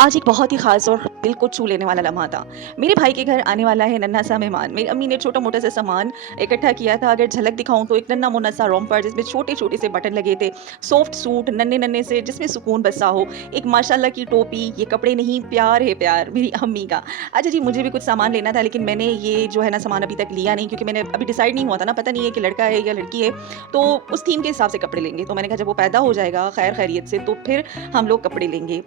आज एक बहुत ही ख़ास और दिल को छू लेने वाला लम्हा था। मेरे भाई के घर आने वाला है नन्हा-सा मेहमान। मेरी अम्मी ने छोटा-मोटा सा सामान इकट्ठा किया था। अगर झलक दिखाऊँ तो एक नन्हा-मुन्ना सा रोम्पर जिसमें छोटे-छोटे से बटन लगे थे, सॉफ्ट सूट नन्हे-नन्हे से जिसमें सुकून बसा हो, एक माशाअल्लाह की टोपी, ये कपड़े नहीं प्यार है प्यार मेरी अम्मी का। अच्छा जी, मुझे भी कुछ सामान लेना था लेकिन मैंने ये जो है ना सामान अभी तक लिया नहीं क्योंकि मैंने अभी डिसाइड नहीं हुआ था ना, पता नहीं है कि लड़का है या लड़की है, तो उस थीम के हिसाब से कपड़े लेंगे। तो मैंने कहा जब वो पैदा हो जाएगा खैर खैरियत से तो फिर हम लोग कपड़े लेंगे।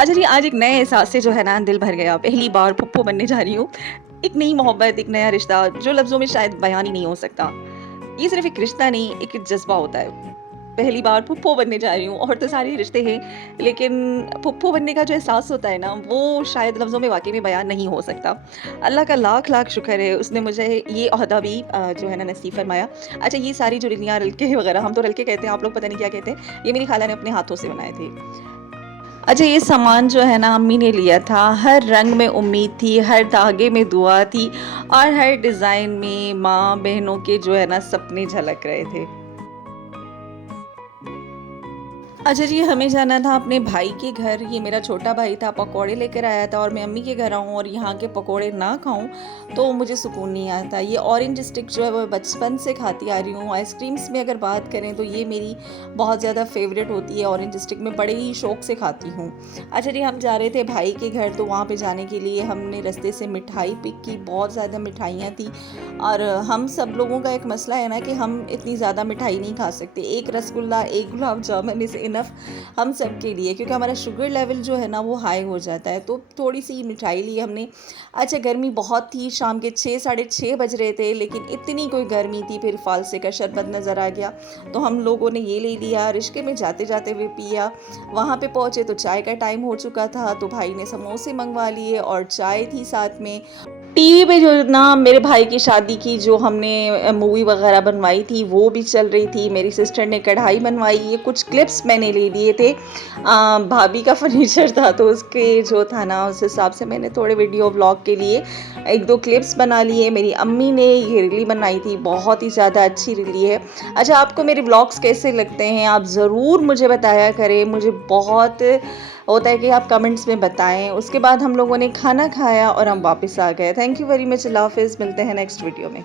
अच्छा जी, आज एक नए एहसास से जो है ना दिल भर गया। पहली बार फुप्पो बनने जा रही हूँ। एक नई मोहब्बत, एक नया रिश्ता जो लफ्ज़ों में शायद बयान ही नहीं हो सकता। ये सिर्फ़ एक रिश्ता नहीं, एक जज़्बा होता है। पहली बार फुप्पो बनने जा रही हूँ और तो सारे रिश्ते हैं, लेकिन फुप्पो बनने का जो एहसास होता है ना, वो शायद लफ्ज़ों में वाक़ई में बयान नहीं हो सकता। अल्लाह का लाख-लाख शुक्र है, उसने मुझे ये ओहदा भी जो है ना नसीब फ़रमाया। अच्छा, ये सारी जो रिलियाँ, रिलके वग़ैरह, हम तो रिलके कहते हैं, आप लोग पता नहीं क्या कहते हैं, ये मेरी खाला ने अपने हाथों से बनाए थे। अच्छा, ये सामान जो है ना अम्मी ने लिया था। हर रंग में उम्मीद थी, हर धागे में दुआ थी और हर डिज़ाइन में माँ-बहनों के जो है ना सपने झलक रहे थे। अच्छा जी, हमें जाना था अपने भाई के घर। ये मेरा छोटा भाई था, पकौड़े लेकर आया था और मैं अम्मी के घर आऊँ और यहाँ के पकौड़े ना खाऊँ, तो मुझे सुकून नहीं आता। ये ऑरेंज स्टिक जो है वो बचपन से खाती आ रही हूँ। आइसक्रीम्स में अगर बात करें तो ये मेरी बहुत ज़्यादा फ़ेवरेट होती है, ऑरेंज स्टिक मैं बड़े ही शौक़ से खाती हूँ। अच्छा जी, हम जा रहे थे भाई के घर, तो वहाँ पे जाने के लिए हमने रास्ते से मिठाई पिक की। बहुत ज़्यादा मिठाइयाँ थी और हम सब लोगों का एक मसला है ना कि हम इतनी ज़्यादा मिठाई नहीं खा सकते। एक रसगुल्ला, एक गुलाब जामुन इज़ इनफ हम सब के लिए, क्योंकि हमारा शुगर लेवल जो है ना वो हाई हो जाता है। तो थोड़ी-सी मिठाई ली हमने। अच्छा, गर्मी बहुत थी, शाम के 6 साढ़े 6 बज रहे थे, लेकिन इतनी कोई गर्मी थी, फिर फ़ालसे का शरबत नज़र आ गया, तो हम लोगों ने ये ले लिया। रिश्के में जाते-जाते हुए पिया। वहाँ पे पहुँचे तो चाय का टाइम हो चुका था, तो भाई ने समोसे मँगवा लिए और चाय थी साथ में। टीवी पे जो ना मेरे भाई की शादी की जो हमने मूवी वगैरह बनवाई थी वो भी चल रही थी। मेरी सिस्टर ने कढ़ाई बनवाई, ये कुछ क्लिप्स मैंने ले लिए थे। भाभी का फर्नीचर था तो उसके जो था ना उस हिसाब से मैंने थोड़े वीडियो व्लॉग के लिए 1-2 क्लिप्स बना लिए। मेरी अम्मी ने ये रील बनाई थी, बहुत ही ज़्यादा अच्छी रील है। अच्छा, आपको मेरे व्लॉग्स कैसे लगते हैं आप ज़रूर मुझे बताया करें। मुझे बहुत होता है कि आप कमेंट्स में बताएँ। उसके बाद हम लोगों ने खाना खाया और हम वापस आ गए। Thank you very much. अल्लाह हाफ़िज़, मिलते हैं नेक्स्ट वीडियो में।